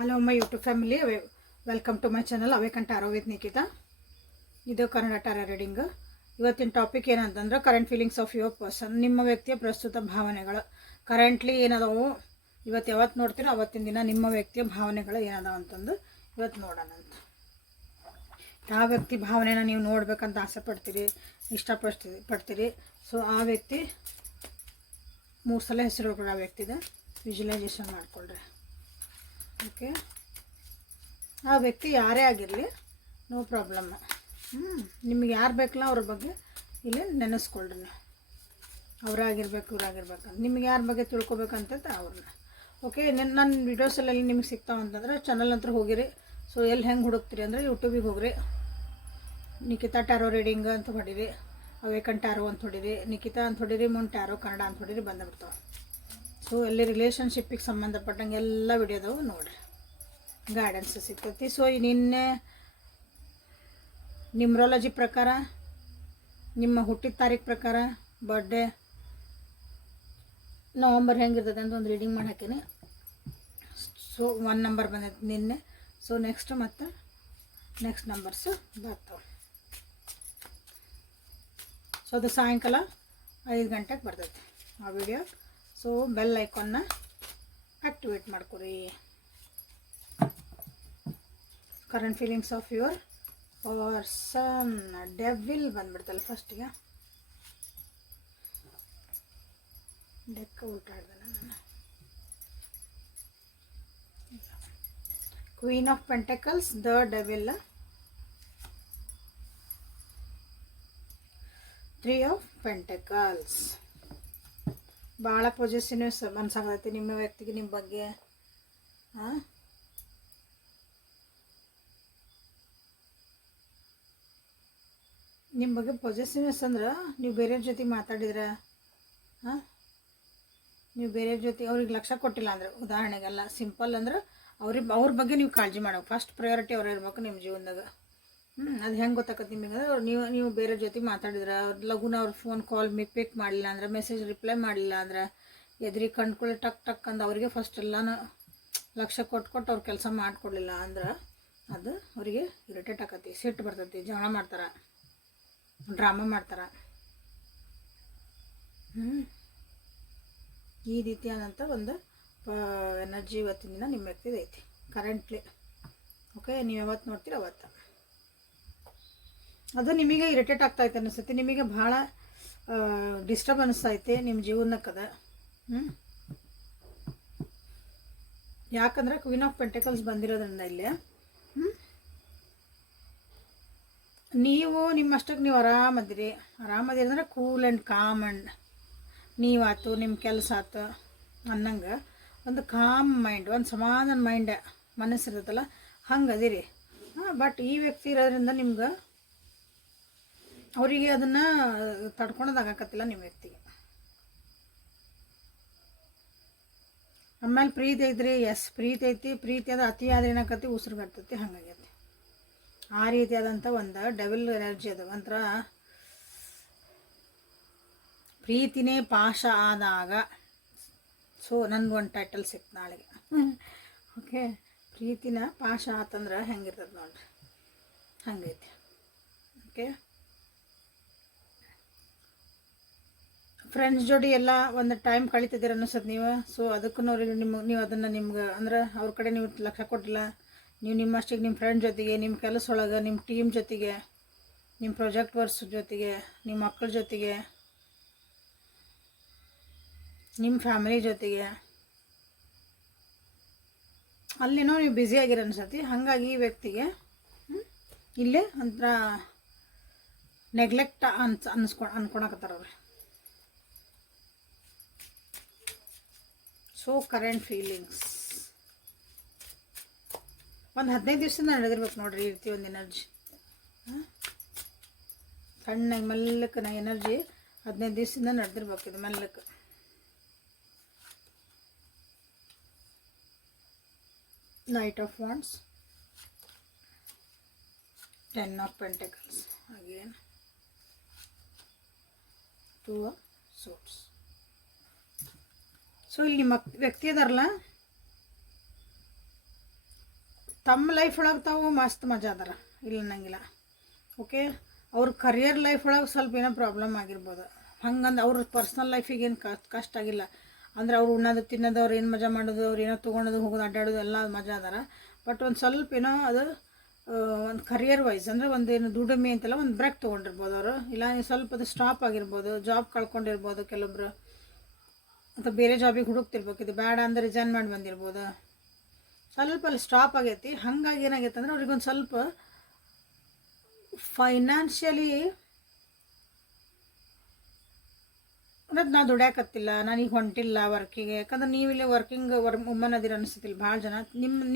Hello my YouTube family, welcome to my channel awaken tarot with Nikhita. ಇದು Kannada tarot reading. ಇವತ್ತಿನ topic ಏನಂತಂದ್ರೆ current feelings of your person. ನಿಮ್ಮ ವ್ಯಕ್ತಿಯ ಪ್ರಸ್ತುತ ಭಾವನೆಗಳು ಕರೆಂಟ್ಲಿ ಏನದಾವು, ಇವತ್ತು ಯಾವತ್ತು ನೋಡ್ತೀರೋ ಅವತ್ತಿನ ದಿನ ನಿಮ್ಮ ವ್ಯಕ್ತಿಯ ಭಾವನೆಗಳು ಏನದಾವ ಅಂತಂದು ಇವತ್ತು ನೋಡೋಣ ಅಂತ. ಯಾವ ವ್ಯಕ್ತಿ ಭಾವನೆನ ನೀವು ನೋಡ್ಬೇಕಂತ ಆಸೆ ಪಡ್ತೀರಿ, ಪಡ್ತೀರಿ. ಸೊ ಆ ವ್ಯಕ್ತಿ 3 ಸಲ ಹೆಸರು ಹೇಳ್ಕೊಡ್ರಿ. ಆ ವ್ಯಕ್ತಿದ ವಿಜುವಲೈಸೇಷನ್ ಮಾಡಿಕೊಳ್ರಿ. ಓಕೆ, ಆ ವ್ಯಕ್ತಿ ಯಾರೇ ಆಗಿರಲಿ ನೋ ಪ್ರಾಬ್ಲಮ್. ನಿಮಗೆ ಯಾರು ಬೇಕಲ್ಲ ಅವ್ರ ಬಗ್ಗೆ ಇಲ್ಲಿ ನೆನೆಸ್ಕೊಳ್ರಿ. ನೀವು ಅವರಾಗಿರ್ಬೇಕು ಇವರಾಗಿರ್ಬೇಕಂತ ನಿಮ್ಗೆ ಯಾರ ಬಗ್ಗೆ ತಿಳ್ಕೊಬೇಕಂತ ಅವ್ರನ್ನ. ಓಕೆ, ನನ್ನ ವೀಡಿಯೋಸಲ್ಲಿ ನಿಮ್ಗೆ ಸಿಗ್ತಾವೆ ಅಂತಂದ್ರೆ ಚಾನಲ್ ಹತ್ರ ಹೋಗಿರಿ. ಸೊ ಎಲ್ಲಿ ಹೆಂಗೆ ಹುಡುಕ್ತೀರಿ ಅಂದರೆ ಯೂಟ್ಯೂಬಿಗೆ ಹೋಗ್ರಿ, ನಿಖಿತಾ ಟ್ಯಾರೋ ರೀಡಿಂಗ್ ಅಂತ ಹೊಡೀರಿ, ಅವೇಕನ್ ಟ್ಯಾರೋ ಅಂತ ಹೊಡೀರಿ, ನಿಖಿತಾ ಅಂತ ಹೊಡೀರಿ, ಮುನ್ ಟ್ಯಾರೋ ಕನ್ನಡ ಅಂತ ಹೊಡೀರಿ, ಬಂದುಬಿಡ್ತಾವೆ. ಸೊ ಎಲ್ಲಿ ರಿಲೇಷನ್ಶಿಪ್ಪಿಗೆ ಸಂಬಂಧಪಟ್ಟಂಗೆ ಎಲ್ಲ ವಿಡಿಯೋದವು ನೋಡಿರಿ, ಗೈಡೆನ್ಸ್ ಸಿಗ್ತೈತಿ. ಸೊ ನಿನ್ನೆ ನ್ಯೂಮರಾಲಜಿ ಪ್ರಕಾರ ನಿಮ್ಮ ಹುಟ್ಟಿದ ತಾರೀಕು ಪ್ರಕಾರ ಬರ್ಡೇ ನವಂಬರ್ ಹೆಂಗಿರ್ತದೆ ಅಂತ ಒಂದು ರೀಡಿಂಗ್ ಮಾಡಿ ಹಾಕೀನಿ. ಸೊ 1 ನಂಬರ್ ಬಂದೈತೆ ನಿನ್ನೆ. ಸೊ ನೆಕ್ಸ್ಟ್ ನಂಬರ್ಸು ಬರ್ತಾವೆ. ಸೊ ಅದು ಸಾಯಂಕಾಲ 5 ಗಂಟೆಗೆ ಬರ್ತೈತಿ ಆ ವಿಡಿಯೋ. ಸೊ ಬೆಲ್ ಐಕಾನ್ನ ಆ್ಯಕ್ಟಿವೇಟ್ ಮಾಡ್ಕೊರಿ. Current feelings of your person. Devil ಬಂದ್ಬಿಡ್ತಲ್ಲ ಫಸ್ಟಿಗೆ. ಡೆಕ್ಕ ಉಲ್ಟಾಡ್ದೆ ನಾನು. Queen of pentacles, the devil, 3 of pentacles. ಭಾಳ ಪಾಸಿಟಿವ್ನೆಸ್ ಮನಸ್ಸಾಗತ್ತೆ ನಿಮ್ಮ ವ್ಯಕ್ತಿಗೆ ನಿಮ್ಮ ಬಗ್ಗೆ. ನಿಮ್ಮ ಬಗ್ಗೆ ಪಾಸಿಟಿವ್ನೆಸ್ ಅಂದ್ರೆ ನೀವು ಬೇರೆಯವ್ರ ಜೊತೆ ಮಾತಾಡಿದ್ರೆ, ನೀವು ಬೇರೆಯವ್ರ ಜೊತೆ ಅವ್ರಿಗೆ ಲಕ್ಷ್ಯ ಕೊಟ್ಟಿಲ್ಲ ಅಂದ್ರೆ, ಉದಾಹರಣೆಗೆಲ್ಲ ಸಿಂಪಲ್ ಅಂದ್ರೆ ಅವ್ರ ಬಗ್ಗೆ ನೀವು ಕಾಳಜಿ ಮಾಡೋ ಫಸ್ಟ್ ಪ್ರಯಾರಿಟಿ ಅವ್ರು ಇರ್ಬೇಕು ನಿಮ್ಮ ಜೀವನದಾಗ. ಅದು ಹೆಂಗೆ ಗೊತ್ತಾಗತ್ತೆ ನಿಮಗೆ? ನೀವು ಬೇರೆ ಜೊತೆ ಮಾತಾಡಿದ್ರೆ ಅವ್ರ ಲಘುನ ಅವ್ರ ಫೋನ್ ಕಾಲ್ ಪಿಕ್ ಮಾಡಲಿಲ್ಲ ಅಂದ್ರೆ, ಮೆಸೇಜ್ ರಿಪ್ಲೈ ಮಾಡಲಿಲ್ಲ ಅಂದ್ರೆ, ಎದುರಿಗೆ ಕಂಡ್ಕೊಳ್ಳಿ ಟಕ್ ಟಕ್ ಅಂದು ಅವ್ರಿಗೆ ಫಸ್ಟ್ ಎಲ್ಲನೂ ಲಕ್ಷ್ಯ ಕೊಟ್ಟು ಅವ್ರ ಕೆಲಸ ಮಾಡಿಕೊಡ್ಲಿಲ್ಲ ಅಂದ್ರೆ ಅದು ಅವರಿಗೆ ಇರಿಟೇಟ್ ಆಕತಿ, ಸಿಟ್ಟು ಬರ್ತೈತಿ, ಜಗಳ ಮಾಡ್ತಾರೆ, ಡ್ರಾಮಾ ಮಾಡ್ತಾರೆ. ಈ ರೀತಿಯಾದಂಥ ಒಂದು ಎನರ್ಜಿ ಇವತ್ತಿನ ದಿನ ನಿಮ್ಮ ವ್ಯಕ್ತಿದು ಐತಿ ಕರೆಂಟ್ಲಿ. ಓಕೆ, ನೀವು ಯಾವತ್ತು ನೋಡ್ತೀರ ಅವತ್ತು ಅದು ನಿಮಗೆ ಇರಿಟೇಟ್ ಆಗ್ತಾಯಿತ್ತು ಅನಿಸ್ತೈತಿ, ನಿಮಗೆ ಭಾಳ ಡಿಸ್ಟರ್ಬ್ ಅನಿಸ್ತೈತಿ ನಿಮ್ಮ ಜೀವನಕ್ಕದ. ಯಾಕಂದ್ರೆ ಕ್ವೀನ್ ಆಫ್ ಪೆಂಟಕಲ್ಸ್ ಬಂದಿರೋದ್ರಿಂದ ಇಲ್ಲಿ ನೀವು ನಿಮ್ಮಷ್ಟಕ್ಕೆ ನೀವು ಆರಾಮದಿರಿ ಅಂದ್ರೆ ಕೂಲ್ ಆ್ಯಂಡ್ ಕಾಮ್ ಆ್ಯಂಡ್ ನೀವಾತು ನಿಮ್ಮ ಕೆಲಸ ಆತು ಅನ್ನಂಗೆ ಒಂದು ಕಾಮ್ ಮೈಂಡ್, ಒಂದು ಸಮಾಧಾನ ಮೈಂಡ್ ಮನಸ್ಸಿರುತ್ತಲ್ಲ ಹಂಗೆ ಅದಿರಿ. ಬಟ್ ಈ ವ್ಯಕ್ತಿ ಇರೋದ್ರಿಂದ ನಿಮ್ಗೆ ಅವರಿಗೆ ಅದನ್ನು ತಡ್ಕೊಳೋದಾಗತ್ತಿಲ್ಲ ನಿಮ್ಮ ವ್ಯಕ್ತಿಗೆ. ಆಮೇಲೆ ಪ್ರೀತಿ ಐತ್ರಿ, ಎಸ್ ಪ್ರೀತಿ ಐತಿ. ಪ್ರೀತಿ ಅದು ಅತಿ ಆದ್ರೆ ಏನಾಕತಿ, ಉಸಿರುಗಟ್ಟತಿ, ಹಂಗಾಗೈತಿ. ಆ ರೀತಿಯಾದಂಥ ಒಂದು ಡೆವಿಲ್ ಎನರ್ಜಿ ಅದು. ಒಂಥರ ಪ್ರೀತಿನೇ ಪಾಶ ಆದಾಗ. ಸೊ ನನಗೊಂದು ಟೈಟಲ್ ಸಿಕ್ತು ನಾಳೆಗೆ. ಓಕೆ, ಪ್ರೀತಿನ ಪಾಶ ಆತಂದ್ರೆ ಹೆಂಗಿರ್ತದೆ ನೋಡ್ರಿ, ಹಂಗೈತಿ. ಓಕೆ, ಫ್ರೆಂಡ್ಸ್ ಜೋಡಿ ಎಲ್ಲ ಒಂದು ಟೈಮ್ ಕಳೀತಿದ್ದೀರ ಅನ್ನಿಸ್ತದೆ ನೀವು. ಸೊ ಅದಕ್ಕೂ ಅವ್ರಿಗೆ ನೀವು ಅದನ್ನು ನಿಮ್ಗೆ ಅಂದ್ರೆ ಅವ್ರ ಕಡೆ ನೀವು ಲಕ್ಷ್ಯ ಕೊಟ್ಟಿಲ್ಲ. ನೀವು ನಿಮ್ಮಷ್ಟಿಗೆ ನಿಮ್ಮ ಫ್ರೆಂಡ್ ಜೊತೆಗೆ, ನಿಮ್ಮ ಕೆಲಸ ಒಳಗೆ, ನಿಮ್ಮ ಟೀಮ್ ಜೊತೆಗೆ, ನಿಮ್ಮ ಪ್ರಾಜೆಕ್ಟ್ ವರ್ಕ್ಸ್ ಜೊತೆಗೆ, ನಿಮ್ಮ ಮಕ್ಕಳ ಜೊತೆಗೆ, ನಿಮ್ಮ ಫ್ಯಾಮಿಲಿ ಜೊತೆಗೆ ಅಲ್ಲಿನೋ ನೀವು ಬ್ಯುಸಿಯಾಗಿರೋ ಅನ್ಸತಿ. ಹಾಗಾಗಿ ಈ ವ್ಯಕ್ತಿಗೆ ಇಲ್ಲೇ ಒಂಥರ ನೆಗ್ಲೆಕ್ಟ್ ಅನ್ಕೊಳಕತ್ತಾರವ್ರಿ. ಸೊ ಕರೆಂಟ್ ಫೀಲಿಂಗ್ಸ್ ಒಂದು 15 ದಿವಸದಿಂದ ನಡೆದಿರ್ಬೇಕು ನೋಡ್ರಿ ಈ ರೀತಿ ಒಂದು ಎನರ್ಜಿ. ಸಣ್ಣಗೆ ಮೆಲ್ಲಕ್ಕೆ ಎನರ್ಜಿ 15 ದಿವಸದಿಂದ ನಡೆದಿರ್ಬೇಕು ಇದು ಮೆಲ್ಲಕ್ಕೆ. Knight of wands, 10 of pentacles, again 2 of swords. So ಇಲ್ಲಿ ನಿಮ್ಮ ವ್ಯಕ್ತಿ ಅದಾರಲ್ಲ ತಮ್ಮ ಲೈಫ್ ಒಳಗೆ ತಾವು ಮಸ್ತ್ ಮಜಾ ಅದಾರ, ಇಲ್ಲ ಅನ್ನಂಗಿಲ್ಲ. ಓಕೆ, ಅವ್ರ ಕರಿಯರ್ ಲೈಫ್ ಒಳಗೆ ಸ್ವಲ್ಪ ಏನೋ ಪ್ರಾಬ್ಲಮ್ ಆಗಿರ್ಬೋದು. ಹಂಗಂದು ಅವ್ರ ಪರ್ಸ್ನಲ್ ಲೈಫಿಗೆ ಏನು ಕಷ್ಟ ಆಗಿಲ್ಲ. ಅಂದರೆ ಅವ್ರು ಉಣ್ಣೋದು ತಿನ್ನೋದು, ಅವ್ರು ಏನು ಮಜಾ ಮಾಡೋದು, ಅವ್ರು ಏನೋ ತೊಗೊಳೋದು ಹೋಗೋದು ಅಡ್ಡಾಡೋದು ಎಲ್ಲ ಮಜಾ ಅದಾರ. ಬಟ್ ಒಂದು ಸ್ವಲ್ಪ ಏನೋ ಅದು ಒಂದು ಕರಿಯರ್ ವೈಸ್ ಅಂದರೆ ಒಂದು ಏನು ದುಡಿಮೆ ಅಂತೆಲ್ಲ ಒಂದು ಬ್ರೇಕ್ ತೊಗೊಂಡಿರ್ಬೋದು ಅವರು. ಇಲ್ಲ ಸ್ವಲ್ಪ ಅದು ಸ್ಟಾಪ್ ಆಗಿರ್ಬೋದು, ಜಾಬ್ ಕಳ್ಕೊಂಡಿರ್ಬೋದು ಕೆಲವೊಬ್ರು, ಅಥವಾ ಬೇರೆ ಜಾಬಿಗೆ ಹುಡುಕ್ತಿರ್ಬೇಕು. ಇದು ಬೇಡ ಅಂದರೆ ರಿಸೈನ್ ಮಾಡಿ ಬಂದಿರ್ಬೋದು. ಸ್ವಲ್ಪ ಅಲ್ಲಿ ಸ್ಟಾಪ್ ಆಗೈತಿ. ಹಾಗಾಗಿ ಏನಾಗೈತೆ ಅಂದ್ರೆ ಅವ್ರಿಗೊಂದು ಸ್ವಲ್ಪ ಫೈನಾನ್ಷಿಯಲಿ ಅಂದ್ರೆ ನಾ ದುಡ್ಯಾಕತ್ತಿಲ್ಲ, ನಾನೀಗ ಹೊಂಟಿಲ್ಲ ವರ್ಕಿಗೆ. ಯಾಕಂದ್ರೆ ನೀವಿಲ್ಲಿ ವರ್ಕಿಂಗ್ ವುಮನ್ ಅದಿರ ಅನಿಸ್ತಿಲ್ಲ ಭಾಳ ಜನ.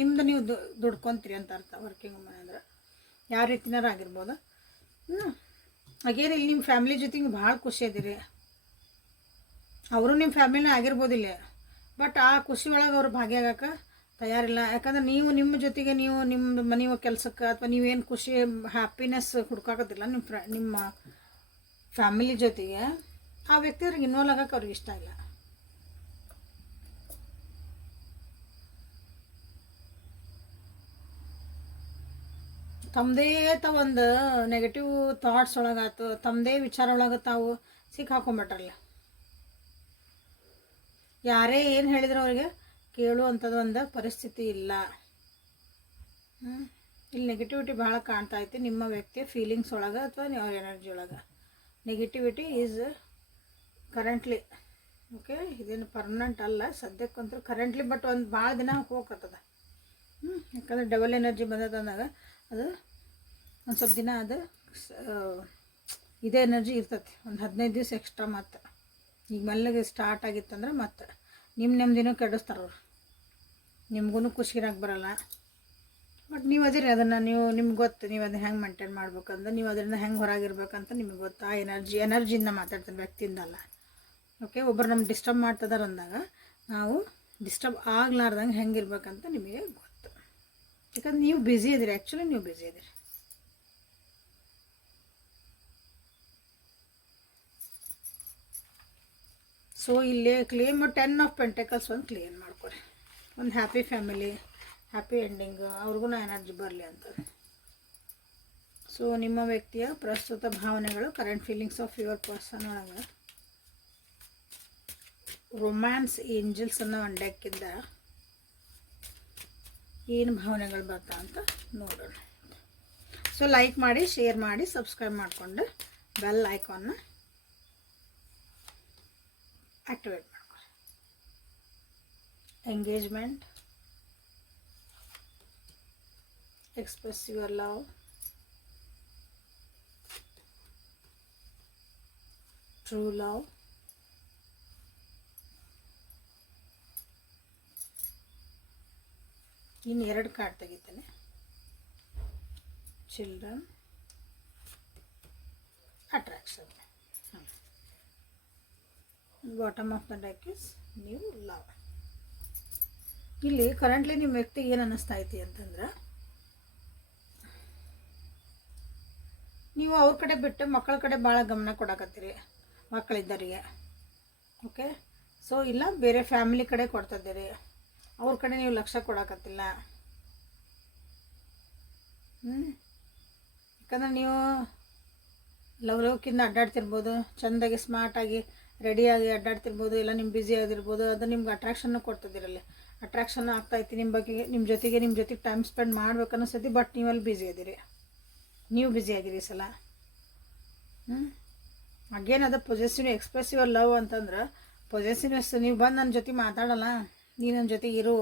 ನಿಮ್ದು ನೀವು ದುಡ್ಕೊತೀರಿ ಅಂತ ಅರ್ಥ ವರ್ಕಿಂಗ್ ವುಮನ್ ಅಂದ್ರೆ. ಯಾವ ರೀತಿನಾರು ಆಗಿರ್ಬೋದು. ಹಾಗೇನು ಇಲ್ಲಿ ನಿಮ್ಮ ಫ್ಯಾಮಿಲಿ ಜೊತೆಗೆ ಭಾಳ ಖುಷಿ ಇದೀರಿ. ಅವರು ನಿಮ್ಮ ಫ್ಯಾಮಿಲಿನ ಆಗಿರ್ಬೋದಿಲ್ಲ, ಬಟ್ ಆ ಖುಷಿ ಒಳಗೆ ಅವ್ರು ಭಾಗಿಯಾಗಕ್ಕೆ ತಯಾರಿಲ್ಲ. ಯಾಕಂದ್ರೆ ನೀವು ನಿಮ್ಮ ಜೊತೆಗೆ ನಿಮ್ಮ ಮನೆ ಕೆಲಸಕ್ಕೆ ಅಥವಾ ನೀವೇನು ಖುಷಿ ಹ್ಯಾಪಿನೆಸ್ ಹುಡ್ಕಾಕತ್ತಿಲ್ಲ ನಿಮ್ಮ ಫ್ಯಾಮಿಲಿ ಜೊತೆಗೆ, ಆ ವ್ಯಕ್ತಿ ಅವ್ರಿಗೆ ಇನ್ವಾಲ್ವ್ ಆಗಕ್ಕೆ ಅವ್ರಿಗೆ ಇಷ್ಟ ಇಲ್ಲ. ತಮ್ಮದೇ ತಾವೊಂದು ನೆಗೆಟಿವ್ ಥಾಟ್ಸ್ ಒಳಗಾಯ್ತು, ತಮ್ಮದೇ ವಿಚಾರ ಒಳಗೆ ತಾವು ಸಿಕ್ಕಾಕೊಂಬಿಟ್ರಲ್ಲ. ಯಾರೇ ಏನು ಹೇಳಿದ್ರು ಅವ್ರಿಗೆ ಕೇಳುವಂಥದ್ದು ಒಂದು ಪರಿಸ್ಥಿತಿ ಇಲ್ಲ. ಇಲ್ಲಿ ನೆಗೆಟಿವಿಟಿ ಭಾಳ ಕಾಣ್ತಾ ಐತಿ ನಿಮ್ಮ ವ್ಯಕ್ತಿಯ ಫೀಲಿಂಗ್ಸ್ ಒಳಗೆ ಅಥವಾ ಅವ್ರ ಎನರ್ಜಿ ಒಳಗೆ. ನೆಗೆಟಿವಿಟಿ ಈಸ್ ಕರೆಂಟ್ಲಿ, ಓಕೆ, ಇದೇನು ಪರ್ಮನೆಂಟ್ ಅಲ್ಲ ಸದ್ಯಕ್ಕಂತೂ ಕರೆಂಟ್ಲಿ, ಬಟ್ ಒಂದು ಭಾಳ ದಿನ ಹೋಗ್ತದ. ಯಾಕಂದ್ರೆ ಡಬಲ್ ಎನರ್ಜಿ ಬಂದದಂದಾಗ ಅದು ಒಂದು ಸ್ವಲ್ಪ ದಿನ ಅದು ಇದೇ ಎನರ್ಜಿ ಇರ್ತೈತಿ, ಒಂದು 15 ದಿವಸ ಎಕ್ಸ್ಟ್ರಾ. ಮತ್ತು ಈಗ ಮೆಲ್ಲಗೆ ಸ್ಟಾರ್ಟ್ ಆಗಿತ್ತಂದ್ರೆ ಮತ್ತು ನೆಮ್ಮದಿನೂ ಕೆಡಿಸ್ತಾರೆ ಅವ್ರು, ನಿಮ್ಗೂ ಖುಷಿರಾಗಿ ಬರೋಲ್ಲ. ಬಟ್ ನೀವು ಅದಿರಿ ಅದನ್ನು ನಿಮ್ಗೆ ಗೊತ್ತು, ನೀವು ಅದನ್ನ ಹೆಂಗೆ ಮೇಂಟೈನ್ ಮಾಡ್ಬೇಕಂದ್ರೆ, ನೀವು ಅದರಿಂದ ಹೆಂಗೆ ಹೊರಗಿರ್ಬೇಕಂತ ನಿಮಗೆ ಗೊತ್ತು. ಆ ಎನರ್ಜಿಯಿಂದ ಮಾತಾಡ್ತೀನಿ, ವ್ಯಕ್ತಿಯಿಂದಲ್ಲ. ಓಕೆ, ಒಬ್ಬರು ನಮ್ಗೆ ಡಿಸ್ಟರ್ಬ್ ಮಾಡ್ತಿದಾರೆ ಅಂದಾಗ ನಾವು ಡಿಸ್ಟರ್ಬ್ ಆಗ್ಲಾರ್ದಂಗೆ ಹೆಂಗಿರ್ಬೇಕಂತ ನಿಮಗೆ ಗೊತ್ತು. ಯಾಕಂದ್ರೆ ನೀವು ಬ್ಯುಸಿ ಇದ್ದೀರಿ, ಆ್ಯಕ್ಚುಲಿ ನೀವು ಬ್ಯುಸಿ ಇದ್ದೀರಿ. ಸೊ ಇಲ್ಲಿ ಕ್ಲೇಮ್ 10 ಆಫ್ ಪೆಂಟಕಲ್ಸ್ ಒಂದು ಕ್ಲಿಯರ್ ಮಾಡ್ಕೊಡಿ. ಒಂದು ಹ್ಯಾಪಿ ಫ್ಯಾಮಿಲಿ, ಹ್ಯಾಪಿ ಎಂಡಿಂಗ್, ಅವ್ರಿಗೂ ಎನರ್ಜಿ ಬರಲಿ ಅಂತ. ಸೊ ನಿಮ್ಮ ವ್ಯಕ್ತಿಯ ಪ್ರಸ್ತುತ ಭಾವನೆಗಳು, current feelings of your person ಒಳಗೆ ರೊಮ್ಯಾನ್ಸ್ ಏಂಜಲ್ಸ್ ಅನ್ನೋ ಒಂದು ಡೆಕ್ಕಿಂದ ಏನು ಭಾವನೆಗಳು ಬರ್ತಾ ಅಂತ ನೋಡೋಣ. ಸೊ ಲೈಕ್ ಮಾಡಿ, ಶೇರ್ ಮಾಡಿ, ಸಬ್ಸ್ಕ್ರೈಬ್ ಮಾಡಿಕೊಂಡು ಬೆಲ್ ಐಕಾನ್ನ ಆಕ್ಟಿವೇಟ್ ಮಾಡ್ಕೊಳ್ಳಿ. Engagement, express your love, true love, ಇನ್ನು 2 ಕಾರ್ಡ್ ತೆಗಿತೇನೆ. Children, attraction. Bottom of the deck is new love. ಇಲ್ಲಿ ಕರೆಂಟ್ಲಿ ನಿಮ್ಮ ವ್ಯಕ್ತಿಗೆ ಏನು ಅನ್ನಿಸ್ತಾ ಐತಿ ಅಂತಂದ್ರೆ, ನೀವು ಅವ್ರ ಕಡೆ ಬಿಟ್ಟು ಮಕ್ಕಳ ಕಡೆ ಭಾಳ ಗಮನ ಕೊಡಕತ್ತೀರಿ, ಮಕ್ಕಳಿದ್ದರಿಗೆ. ಓಕೆ, ಸೊ ಇಲ್ಲ ಬೇರೆ ಫ್ಯಾಮಿಲಿ ಕಡೆ ಕೊಡ್ತಿದ್ದೀರಿ, ಅವ್ರ ಕಡೆ ನೀವು ಲಕ್ಷ್ಯ ಕೊಡಕತ್ತಿಲ್ಲ. ಯಾಕಂದ್ರೆ ನೀವು ಲವ್ಕಿಂದ ಅಡ್ಡಾಡ್ತಿರ್ಬೋದು, ಚೆಂದಾಗಿ ಸ್ಮಾರ್ಟಾಗಿ ರೆಡಿಯಾಗಿ ಅಡ್ಡಾಡ್ತಿರ್ಬೋದು, ಇಲ್ಲ ನಿಮ್ಮ ಬ್ಯುಸಿ ಆಗಿರ್ಬೋದು. ಅದು ನಿಮ್ಗೆ ಅಟ್ರಾಕ್ಷನ್ನು ಕೊಡ್ತಿದ್ದೀರಲ್ಲಿ, ಅಟ್ರಾಕ್ಷನ್ ಆಗ್ತಾಯಿತ್ತು ನಿಮ್ಮ ಬಗ್ಗೆ, ನಿಮ್ಮ ಜೊತೆಗೆ ಟೈಮ್ ಸ್ಪೆಂಡ್ ಮಾಡ್ಬೇಕು ಅನ್ನಿಸ್ತೈತಿ. ಬಟ್ ನೀವಲ್ಲಿ ಬ್ಯುಸಿ ಇದ್ದೀರಿ, ನೀವು ಬ್ಯುಸಿ ಆಗಿರಿ ಈ ಸಲ. ಅಗೇನ್ ಅದು ಪೊಸೆಸಿವ್, ಎಕ್ಸ್ಪ್ರೆಸಿವ್ ಲವ್ ಅಂತಂದ್ರೆ ಪೊಸೆಸಿವ್ನೆಸ್. ನೀವು ಬಂದು ನನ್ನ ಜೊತೆ ಮಾತಾಡಲ್ಲ, ನೀ ನನ್ನ ಜೊತೆಗೆ ಇರು,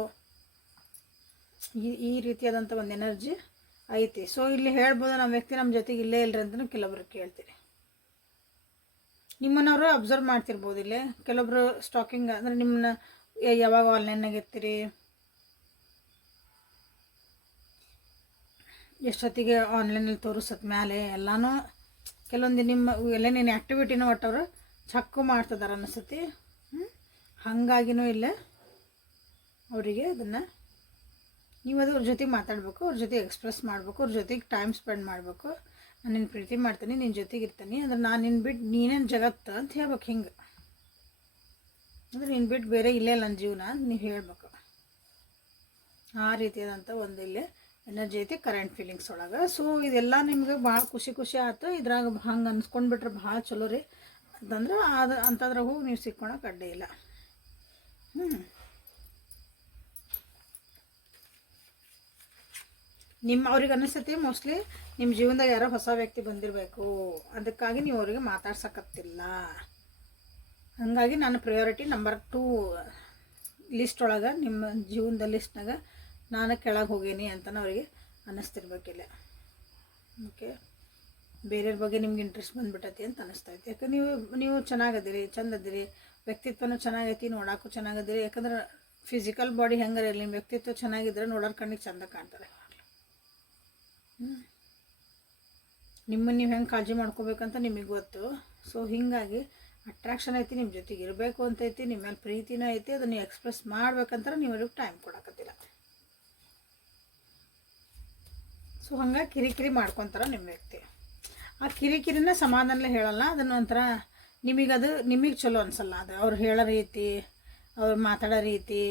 ಈ ರೀತಿಯಾದಂಥ ಒಂದು ಎನರ್ಜಿ ಐತಿ. ಸೊ ಇಲ್ಲಿ ಹೇಳ್ಬೋದು ನಮ್ಮ ವ್ಯಕ್ತಿ ನಮ್ಮ ಜೊತೆಗೆ ಇಲ್ಲೇ ಇಲ್ಲರಿ ಅಂತಲೂ ಕೆಲವೊಬ್ರು ಕೇಳ್ತೀರಿ. ನಿಮ್ಮನ್ನವರು ಅಬ್ಸರ್ವ್ ಮಾಡ್ತಿರ್ಬೋದು. ಇಲ್ಲೇ ಕೆಲವೊಬ್ರು ಸ್ಟಾಕಿಂಗ್ ಅಂದರೆ ನಿಮ್ಮನ್ನ ಯಾವಾಗ ಆನ್ಲೈನ್ನಾಗ ಇರ್ತೀರಿ, ಎಷ್ಟೊತ್ತಿಗೆ ಆನ್ಲೈನಲ್ಲಿ ತೋರಿಸತ್ ಮೇಲೆ ಎಲ್ಲನೂ ಕೆಲವೊಂದು ನಿಮ್ಮ ಎಲ್ಲೇನೇನು ಆ್ಯಕ್ಟಿವಿಟಿನೂ ಒಟ್ಟವರು ಚಕ್ಕು ಮಾಡ್ತಿದ್ದಾರೆ ಅನ್ನಿಸ್ತತಿ. ಹಾಗಾಗಿನೂ ಇಲ್ಲೇ ಅವರಿಗೆ ಅದನ್ನು ನೀವು ಅದ್ರ ಜೊತೆಗೆ ಮಾತಾಡಬೇಕು, ಅವ್ರ ಜೊತೆ ಎಕ್ಸ್ಪ್ರೆಸ್ ಮಾಡಬೇಕು, ಅವ್ರ ಜೊತೆಗೆ ಟೈಮ್ ಸ್ಪೆಂಡ್ ಮಾಡಬೇಕು. ನಾನು ನಿನ್ನ ಪ್ರೀತಿ ಮಾಡ್ತೀನಿ, ನಿನ್ನ ಜೊತೆಗೆ ಇರ್ತೀನಿ, ಅಂದ್ರೆ ನಾನು ನಿನ್ನ ಬಿಟ್ಟು ನೀನೇನು ಜಗತ್ತು ಅಂತ ಹೇಳ್ಬೇಕು. ಹಿಂಗೆ ಅಂದರೆ ನಿನ್ನ ಬಿಟ್ಟು ಬೇರೆ ಇಲ್ಲೇ ನನ್ನ ಜೀವನ ಅಂತ ನೀವು ಹೇಳಬೇಕು. ಆ ರೀತಿಯಾದಂಥ ಒಂದು ಇಲ್ಲೇ ಎನರ್ಜಿ ಐತಿ ಕರೆಂಟ್ ಫೀಲಿಂಗ್ಸ್ ಒಳಗೆ. ಸೊ ಇದೆಲ್ಲ ನಿಮ್ಗೆ ಭಾಳ ಖುಷಿ ಆಯ್ತು. ಇದ್ರಾಗ ಹಂಗೆ ಅನ್ಸ್ಕೊಂಡ್ಬಿಟ್ರೆ ಭಾಳ ಚಲೋ ರೀ. ಅದಂದ್ರೆ ಅಂಥದ್ರಾಗ ಹೋಗಿ ನೀವು ಸಿಕ್ಕೊಳಕ್ಕೆ ಅಡ್ಡಿ ಇಲ್ಲ. ಅವ್ರಿಗೆ ಅನಿಸ್ತೈತಿ ಮೋಸ್ಟ್ಲಿ ನಿಮ್ಮ ಜೀವನದಾಗ ಯಾರೋ ಹೊಸ ವ್ಯಕ್ತಿ ಬಂದಿರಬೇಕು, ಅದಕ್ಕಾಗಿ ನೀವು ಅವರಿಗೆ ಮಾತಾಡ್ಸಕತ್ತಿಲ್ಲ. ಹಾಗಾಗಿ ನಾನು ಪ್ರಯಾರಿಟಿ ನಂಬರ್ 2 ಲಿಸ್ಟ್ ಒಳಗೆ ನಿಮ್ಮ ಜೀವನದ ಲಿಸ್ಟ್ನಾಗ ನಾನು ಕೆಳಗೆ ಹೋಗೀನಿ ಅಂತಲೂ ಅವರಿಗೆ ಅನ್ನಿಸ್ತಿರ್ಬೇಕಿಲ್ಲ. ಓಕೆ, ಬೇರೆಯವ್ರ ಬಗ್ಗೆ ನಿಮ್ಗೆ ಇಂಟ್ರೆಸ್ಟ್ ಬಂದುಬಿಟ್ಟೈತಿ ಅಂತ ಅನ್ನಿಸ್ತೈತಿ. ಯಾಕಂದ್ರೆ ನೀವು ಚೆನ್ನಾಗದಿರಿ, ಚಂದದಿರಿ, ವ್ಯಕ್ತಿತ್ವನೂ ಚೆನ್ನಾಗೈತಿ, ನೋಡೋಕ್ಕೂ ಚೆನ್ನಾಗದಿರಿ. ಯಾಕಂದ್ರೆ ಫಿಸಿಕಲ್ ಬಾಡಿ ಹೆಂಗಾರ ಇರಲಿ, ನಿಮ್ಮ ವ್ಯಕ್ತಿತ್ವ ಚೆನ್ನಾಗಿದ್ರೆ ನೋಡೋರ್ ಕಣ್ಣಿಗೆ ಚಂದ ಕಾಣ್ತಾರೆ. ನಿಮ್ಮನ್ನು ನೀವು ಹೆಂಗೆ ಕಾಳಜಿ ಮಾಡ್ಕೋಬೇಕಂತ ನಿಮಗೆ ಗೊತ್ತು. ಸೊ ಹೀಗಾಗಿ ಅಟ್ರಾಕ್ಷನ್ ಐತಿ, ನಿಮ್ಮ ಜೊತೆಗೆ ಇರಬೇಕು ಅಂತೈತಿ, ನಿಮ್ಮ ಮೇಲೆ ಪ್ರೀತಿನೂ ಐತಿ. ಅದನ್ನು ಎಕ್ಸ್ಪ್ರೆಸ್ ಮಾಡ್ಬೇಕಂತಾರೆ ನೀವು ಅವ್ರಿಗೆ ಟೈಮ್ ಕೊಡಕತ್ತಿಲ್ಲ. ಸೊ ಹಂಗಾಗಿ ಕಿರಿಕಿರಿ ಮಾಡ್ಕೊತಾರೆ ನಿಮ್ಮ ವ್ಯಕ್ತಿ. ಆ ಕಿರಿಕಿರಿನ ಸಮಾಧಾನಲೇ ಹೇಳಲ್ಲ. ಅದನ್ನು ಒಂಥರ ನಿಮಗೆ ಚಲೋ ಅನಿಸಲ್ಲ. ಅದು ಅವ್ರು ಹೇಳೋ ರೀತಿ, ಅವ್ರು ಮಾತಾಡೋ ರೀತಿ.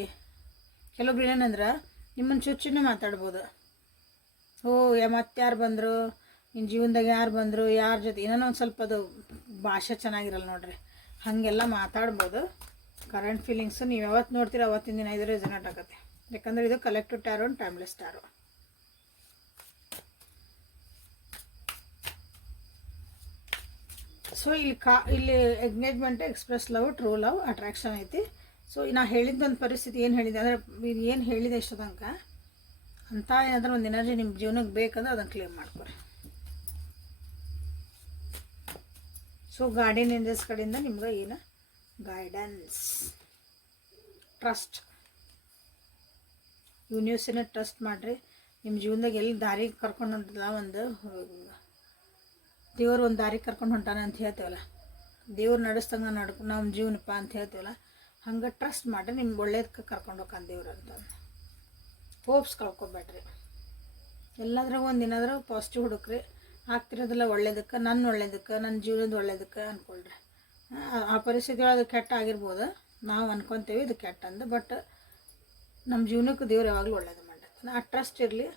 ಕೆಲವೊಬ್ರು ಏನಂದ್ರೆ ನಿಮ್ಮನ್ನು ಚುಚ್ಚುನೇ ಮಾತಾಡ್ಬೋದು. ಮತ್ತಾರು ಬಂದರು, ನಿನ್ನ ಜೀವನದಾಗ ಯಾರು ಬಂದರು, ಯಾರ ಜೊತೆ ಏನೋ ಒಂದು ಸ್ವಲ್ಪ ಅದು ಭಾಷೆ ಚೆನ್ನಾಗಿರಲ್ಲ ನೋಡ್ರಿ. ಹಾಗೆಲ್ಲ ಮಾತಾಡ್ಬೋದು. ಕರೆಂಟ್ ಫೀಲಿಂಗ್ಸು ನೀವು ಯಾವತ್ತು ನೋಡ್ತೀರ ಅವತ್ತಿನ ದಿನ ಇದು ರೆಸನೇಟ್ ಆಗುತ್ತೆ. ಯಾಕಂದರೆ ಇದು collective tarot and timeless tarot. So ಇಲ್ಲಿ engagement, express love, true love, attraction ಐತಿ. ಸೊ ನಾ ಹೇಳಿದ್ದೊಂದು ಪರಿಸ್ಥಿತಿ ಏನು ಹೇಳಿದೆ ಅಂದರೆ ಏನು ಹೇಳಿದೆ ಇಷ್ಟು ತನಕ ಅಂತ ಏನಾದರೂ ಒಂದು ಎನರ್ಜಿ ನಿಮ್ಮ ಜೀವನಕ್ಕೆ ಬೇಕಂದ್ರೆ ಅದನ್ನು ಕ್ಲೇಮ್ ಮಾಡ್ಕೊರಿ. ಸೊ ಗಾರ್ಡಿಯನ್ ಏಂಜಲ್ಸ್ ಕಡೆಯಿಂದ ನಿಮ್ಗೆ ಏನು ಗೈಡೆನ್ಸ್, ಟ್ರಸ್ಟ್, ಯೂನಿವರ್ಸನ್ನ ಟ್ರಸ್ಟ್ ಮಾಡಿರಿ. ನಿಮ್ಮ ಜೀವನದಾಗ ಎಲ್ಲಿ ದಾರಿ ಕರ್ಕೊಂಡು ಹೊಂಟದ, ಒಂದು ದೇವ್ರು ಒಂದು ದಾರಿ ಕರ್ಕೊಂಡು ಹೊಂಟಾನ ಅಂತ ಹೇಳ್ತೇವಲ್ಲ, ದೇವ್ರು ನಡೆಸ್ದಂಗೆ ನಮ್ಮ ಜೀವನಪ್ಪ ಅಂತ ಹೇಳ್ತೇವಲ್ಲ, ಹಂಗೆ ಟ್ರಸ್ಟ್ ಮಾಡಿರಿ. ನಿಮ್ಗೆ ಒಳ್ಳೇದಕ್ಕೆ ಕರ್ಕೊಂಡು ಹೋಗ್ತಾನೆ ದೇವ್ರು ಅಂತ. ಹೋಪ್ಸ್ ಕಳ್ಕೊಬೇಡ್ರಿ. ಎಲ್ಲದ್ರಾಗ ಒಂದು ಏನಾದರೂ ಪಾಸಿಟಿವ್ ಹುಡುಕ್ರಿ. ಆಗ್ತಿರೋದಿಲ್ಲ ಒಳ್ಳೇದಕ್ಕೆ, ನನ್ನ ಜೀವನದ ಒಳ್ಳೇದಕ್ಕೆ ಅಂದ್ಕೊಳ್ರಿ. ಆ ಪರಿಸ್ಥಿತಿ ಒಳಗೆ ಕೆಟ್ಟ ಆಗಿರ್ಬೋದು, ನಾವು ಅನ್ಕೊತೇವೆ ಇದು ಕೆಟ್ಟ ಅಂದು. ಬಟ್ ನಮ್ಮ ಜೀವನಕ್ಕೆ ದೇವ್ರು ಯಾವಾಗಲೂ ಒಳ್ಳೇದು ಮಾಡಿರ್ತಾನೆ. ಆ ಟ್ರಸ್ಟ್ ಇರಲಿ.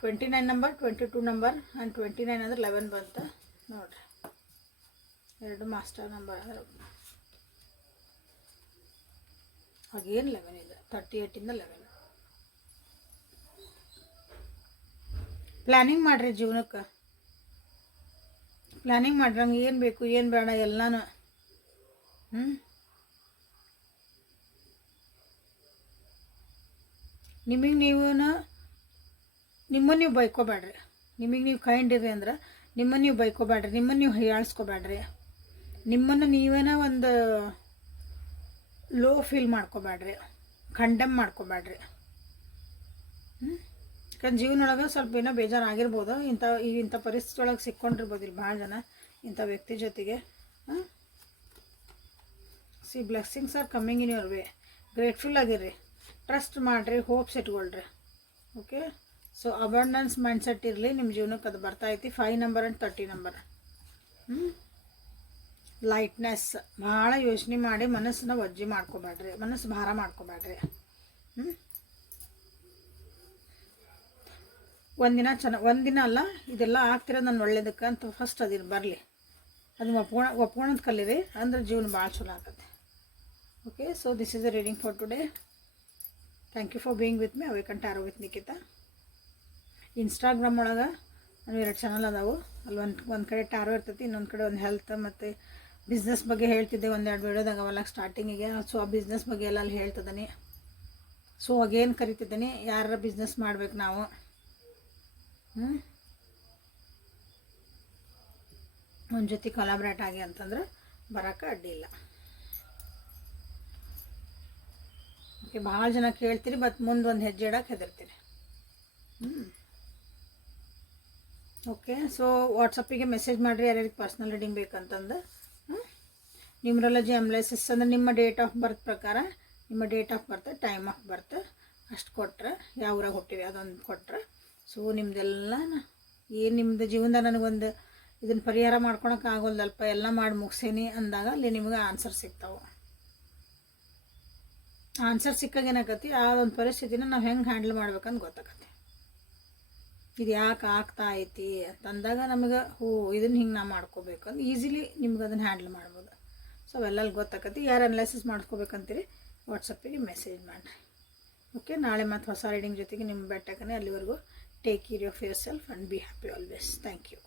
29 ನಂಬರ್, 22 ನಂಬರ್ ಆ್ಯಂಡ್ 29 ಅಂದ್ರೆ 11 ಬಂತು ನೋಡಿರಿ. 2 ಮಾಸ್ಟರ್ ನಂಬರ್ ಅಂದ್ರೆ ಅಗೇನ್ 11 ಇದೆ. 38ಇಂದ 11. ಪ್ಲ್ಯಾನಿಂಗ್ ಮಾಡಿರಿ ಜೀವನಕ್ಕೆ. ಪ್ಲ್ಯಾನಿಂಗ್ ಮಾಡ್ರಿ. ಹಂಗೆ ಏನು ಬೇಕು ಏನು ಬೇಡ ಎಲ್ಲನೂ. ನಿಮ್ಮನ್ನು ನೀವು ಬೈಕೋಬೇಡ್ರಿ. ನಿಮಗೆ ನೀವು ಕೈಂಡ್ ಇರ್ರಿ ಅಂದ್ರೆ ನಿಮ್ಮನ್ನು ನೀವು ಬೈಕೋಬೇಡ್ರಿ, ನಿಮ್ಮನ್ನು ನೀವು ಹೀಯಾಳಿಸ್ಕೋಬೇಡ್ರಿ, ನಿಮ್ಮನ್ನು ನೀವೇನ ಒಂದು ಲೋ ಫೀಲ್ ಮಾಡ್ಕೋಬೇಡ್ರಿ, ಕಂಡೆಮ್ ಮಾಡ್ಕೋಬೇಡ್ರಿ. ಯಾಕಂದ್ರೆ ಜೀವನೊಳಗೆ ಸ್ವಲ್ಪ ಏನೋ ಬೇಜಾರಾಗಿರ್ಬೋದು. ಇಂಥ ಪರಿಸ್ಥಿತಿ ಒಳಗೆ ಸಿಕ್ಕೊಂಡಿರ್ಬೋದು ಇಲ್ಲಿ ಭಾಳ ಜನ ಇಂಥ ವ್ಯಕ್ತಿ ಜೊತೆಗೆ. Blessings are coming in your way. Grateful ಆಗಿರ್ರಿ, ಟ್ರಸ್ಟ್ ಮಾಡಿರಿ, ಹೋಪ್ಸ್ ಇಟ್ಕೊಳ್ರಿ. ಓಕೆ, ಸೊ ಅಬಂಡೆನ್ಸ್ ಮೈಂಡ್ಸೆಟ್ ಇರಲಿ ನಿಮ್ಮ ಜೀವನಕ್ಕೆ. ಅದು ಬರ್ತಾಯಿತಿ. 5 ನಂಬರ್ ಆ್ಯಂಡ್ 30 ನಂಬರ್. ಲೈಟ್ನೆಸ್. ಭಾಳ ಯೋಚನೆ ಮಾಡಿ ಮನಸ್ಸನ್ನ ವಜ್ಜೆ ಮಾಡ್ಕೋಬೇಡ್ರಿ, ಮನಸ್ಸು ಭಾರ ಮಾಡ್ಕೋಬೇಡ್ರಿ. ಒಂದಿನ ಅಲ್ಲ, ಇದೆಲ್ಲ ಆಗ್ತಿರೋದು ನನ್ನ ಒಳ್ಳೇದಕ್ಕೆ ಅಂತ ಫಸ್ಟ್ ಅದಿರು ಬರಲಿ. ಅದನ್ನ ಒಪ್ಕೊಳೋದು ಕಲೀರಿ, ಅಂದ್ರೆ ಜೀವನ ಭಾಳ ಚಲೋ ಆಗುತ್ತೆ. Okay, so this is a reading for today. Thank you for being with me. Awaken tarot with Nikhita. Instagram ಒಳಗೆ ನಾವು 2 ಚಾನಲ್ ಅದಾವು. ಅಲ್ಲಿ ಒಂದು ಕಡೆ ಟ್ಯಾರೋ ಇರ್ತೈತಿ, ಇನ್ನೊಂದು ಕಡೆ ಒಂದು ಹೆಲ್ತ್ ಮತ್ತು ಬಿಸ್ನೆಸ್ ಬಗ್ಗೆ ಹೇಳ್ತಿದ್ದೆ. 1-2 ವೀಡಿಯೋದಾಗ ಅವೆಲ್ಲ ಸ್ಟಾರ್ಟಿಂಗಿಗೆ. ಸೊ ಆ ಬಿಸ್ನೆಸ್ ಬಗ್ಗೆ ಎಲ್ಲ ಅಲ್ಲಿ ಹೇಳ್ತಿದ್ದೀನಿ. ಸೊ ಅಗೇನು ಕರಿತಿದ್ದೀನಿ, ಯಾರ ಬಿಸ್ನೆಸ್ ಮಾಡ್ಬೇಕು ನಾವು, ಒಂದು ಜೊತೆ ಕೊಲಾಬ್ರೇಟ್ ಆಗಿ ಅಂತಂದ್ರೆ ಬರೋಕ್ಕೆ ಅಡ್ಡಿ ಇಲ್ಲ. ಓಕೆ, ಭಾಳ ಜನ ಕೇಳ್ತೀರಿ, ಬಟ್ ಮುಂದೆ ಒಂದು ಹೆಜ್ಜೆ ಇಡೋಕೆ ಹೆದರ್ತೀರಿ. ಓಕೆ, ಸೊ ವಾಟ್ಸಪ್ಪಿಗೆ ಮೆಸೇಜ್ ಮಾಡಿರಿ ಯಾರ್ಯಾರಿಗೆ ಪರ್ಸ್ನಲ್ ರೀಡಿಂಗ್ ಬೇಕಂತಂದು. ನ್ಯೂಮರಾಲಜಿ ಅನಾಲಿಸಿಸ್ ಅಂದ್ರೆ ನಿಮ್ಮ ಡೇಟ್ ಆಫ್ ಬರ್ತ್ ಪ್ರಕಾರ, ನಿಮ್ಮ date of birth, time of birth ಅಷ್ಟು ಕೊಟ್ಟರೆ, ಯಾವ ಊರಾಗ ಹುಟ್ಟಿವಿ ಅದೊಂದು ಕೊಟ್ಟರೆ, ಸೊ ನಿಮ್ಮದೆಲ್ಲ ಏನು ನಿಮ್ಮದು ಜೀವನದಾಗ ನನಗೊಂದು ಇದನ್ನು ಪರಿಹಾರ ಮಾಡ್ಕೊಳಕ್ಕೆ ಆಗೋಲ್ದಲ್ಪ, ಎಲ್ಲ ಮಾಡಿ ಮುಗಿಸೀನಿ ಅಂದಾಗ ಅಲ್ಲಿ ನಿಮ್ಗೆ ಆನ್ಸರ್ ಸಿಗ್ತಾವೆ. ಆನ್ಸರ್ ಸಿಕ್ಕಾಗ ಏನಾಗತ್ತೆ, ಆ ಒಂದು ಪರಿಸ್ಥಿತಿನ ನಾವು ಹೆಂಗೆ ಹ್ಯಾಂಡಲ್ ಮಾಡ್ಬೇಕಂತ ಗೊತ್ತಾಗತ್ತೆ. ಇದು ಯಾಕೆ ಆಗ್ತಾ ಐತಿ ಅಂತಂದಾಗ ನಮಗೆ ಇದನ್ನು ಹಿಂಗೆ ನಾವು ಮಾಡ್ಕೋಬೇಕು ಅಂತ ಈಸಿಲಿ ನಿಮ್ಗೆ ಅದನ್ನು ಹ್ಯಾಂಡಲ್ ಮಾಡ್ಬೋದು. ಸೊ ಅವೆಲ್ಲ ಗೊತ್ತಾಗತ್ತೆ. ಯಾರು ಅನಲೈಸಿಸ್ ಮಾಡ್ಕೋಬೇಕಂತೀರಿ ವಾಟ್ಸಪ್ಪಿಗೆ ಮೆಸೇಜ್ ಮಾಡಿರಿ. ಓಕೆ, ನಾಳೆ ಮತ್ತು ಹೊಸ ರೀಡಿಂಗ್ ಜೊತೆಗೆ ನಿಮ್ಮ ಬೆಟ್ಟಾಗನೆ. ಅಲ್ಲಿವರೆಗೂ take care of yourself and be happy always. Thank you.